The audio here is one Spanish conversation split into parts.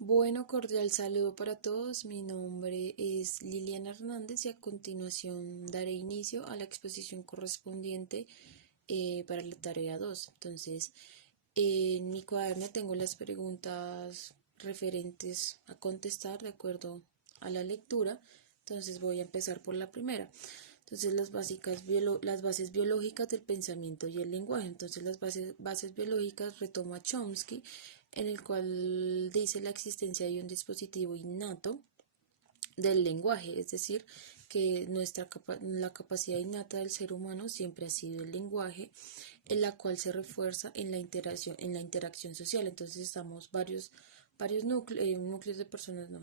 Bueno, cordial saludo para todos. Mi nombre es Liliana Hernández y a continuación daré inicio a la exposición correspondiente para la tarea 2. Entonces, en mi cuaderno tengo las preguntas referentes a contestar de acuerdo a la lectura. Entonces voy a empezar por la primera. Entonces las bases biológicas del pensamiento y el lenguaje. Entonces bases biológicas retoma Chomsky, en el cual dice la existencia de un dispositivo innato del lenguaje, es decir, que la capacidad innata del ser humano siempre ha sido el lenguaje, en la cual se refuerza en la interacción social. Entonces estamos varios núcleos de personas, no,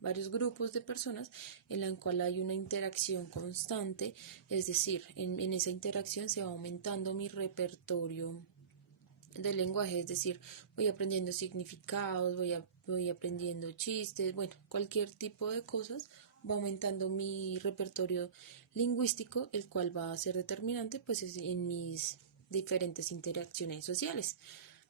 varios grupos de personas en la cual hay una interacción constante, es decir, en esa interacción se va aumentando mi repertorio del lenguaje, es decir, voy aprendiendo significados, voy aprendiendo chistes, bueno, cualquier tipo de cosas, va aumentando mi repertorio lingüístico, el cual va a ser determinante pues en mis diferentes interacciones sociales.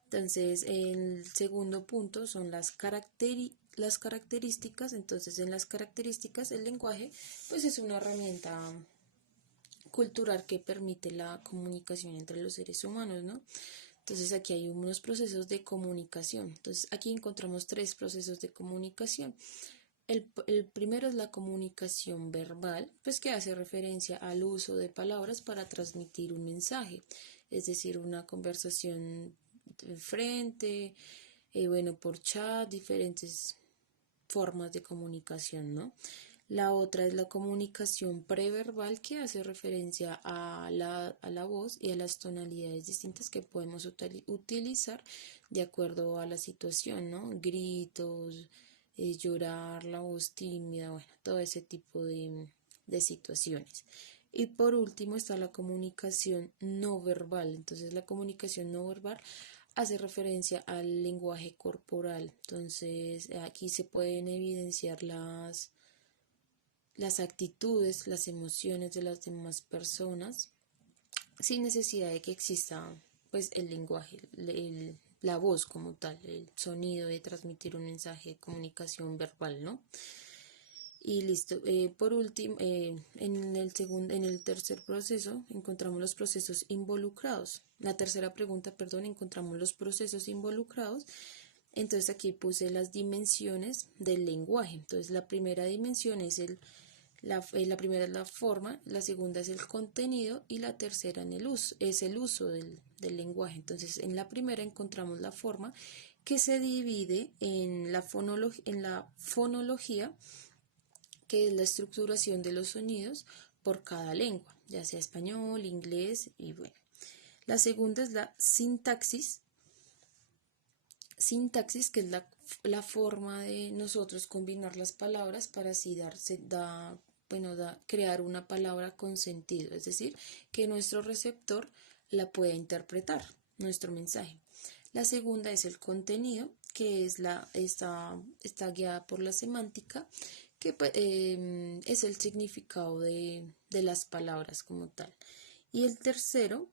Entonces, el segundo punto son las características. Entonces, en las características, el lenguaje pues es una herramienta cultural que permite la comunicación entre los seres humanos, ¿no? Entonces aquí hay unos procesos de comunicación. Entonces aquí encontramos tres procesos de comunicación. El primero es la comunicación verbal, pues que hace referencia al uso de palabras para transmitir un mensaje, es decir, una conversación de frente, bueno, por chat, diferentes formas de comunicación, ¿no? La otra es la comunicación preverbal, que hace referencia a la voz y a las tonalidades distintas que podemos utilizar de acuerdo a la situación, ¿no? Gritos, llorar, la voz tímida, bueno, todo ese tipo de situaciones. Y por último está la comunicación no verbal. Entonces la comunicación no verbal hace referencia al lenguaje corporal. Entonces aquí se pueden evidenciar las actitudes, las emociones de las demás personas sin necesidad de que exista pues el lenguaje, la voz como tal, el sonido de transmitir un mensaje de comunicación verbal, ¿no? Y listo. Por último, en el tercer proceso encontramos los procesos involucrados. La tercera pregunta, perdón, encontramos los procesos involucrados. Entonces aquí puse las dimensiones del lenguaje. Entonces la primera dimensión es la primera es la forma, la segunda es el contenido y la tercera es el uso del lenguaje. Entonces en la primera encontramos la forma, que se divide en en la fonología, que es la estructuración de los sonidos por cada lengua, ya sea español, inglés y bueno. La segunda es la sintaxis, que es la forma de nosotros combinar las palabras para así crear una palabra con sentido, es decir, que nuestro receptor la pueda interpretar, nuestro mensaje. La segunda es el contenido, que está guiada por la semántica, que es el significado de las palabras como tal. Y el tercero,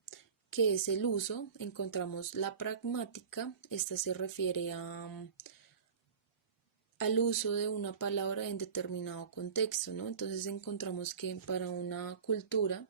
que es el uso, encontramos la pragmática. Esta se refiere al uso de una palabra en determinado contexto, ¿no? Entonces encontramos que para una cultura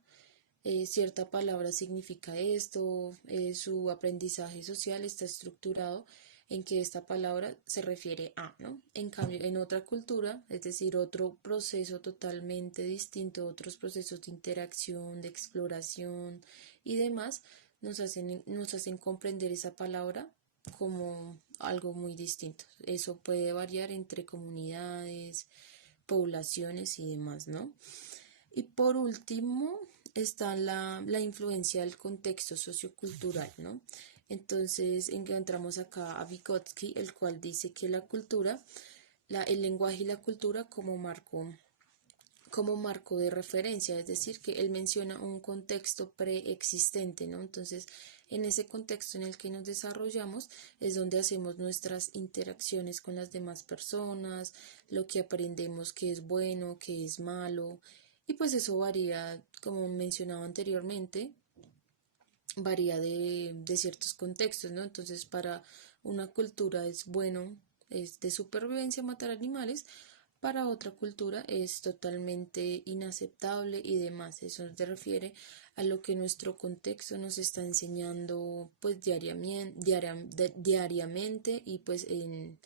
cierta palabra significa esto, su aprendizaje social está estructurado en que esta palabra se refiere a, ¿no? En cambio, en otra cultura, es decir, otro proceso totalmente distinto, otros procesos de interacción, de exploración y demás, nos hacen comprender esa palabra como algo muy distinto. Eso puede variar entre comunidades, poblaciones y demás, ¿no? Y por último está la influencia del contexto sociocultural, ¿no? Entonces encontramos acá a Vygotsky, el cual dice que la cultura, el lenguaje y la cultura como marco de referencia, es decir, que él menciona un contexto preexistente, ¿no? Entonces, en ese contexto en el que nos desarrollamos es donde hacemos nuestras interacciones con las demás personas, lo que aprendemos que es bueno, que es malo, y pues eso varía, como mencionaba anteriormente, varía de ciertos contextos, ¿no? Entonces, para una cultura es bueno es de supervivencia matar animales, para otra cultura es totalmente inaceptable y demás. Eso se refiere a lo que nuestro contexto nos está enseñando pues diariamente y pues en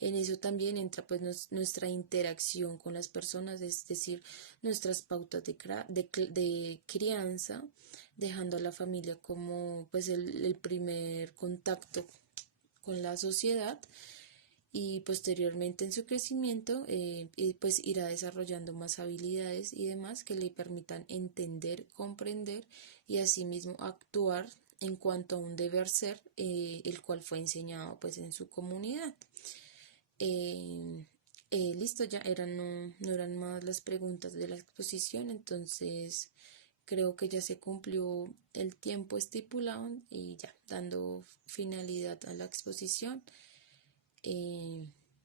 eso también entra pues nuestra interacción con las personas, es decir, nuestras pautas de crianza, dejando a la familia como pues el primer contacto con la sociedad y posteriormente en su crecimiento y pues irá desarrollando más habilidades y demás que le permitan entender, comprender y asimismo actuar en cuanto a un deber ser el cual fue enseñado pues en su comunidad. Eh, Listo, ya eran, no eran más las preguntas de la exposición, entonces creo que ya se cumplió el tiempo estipulado y ya dando finalidad a la exposición.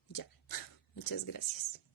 Ya, muchas gracias.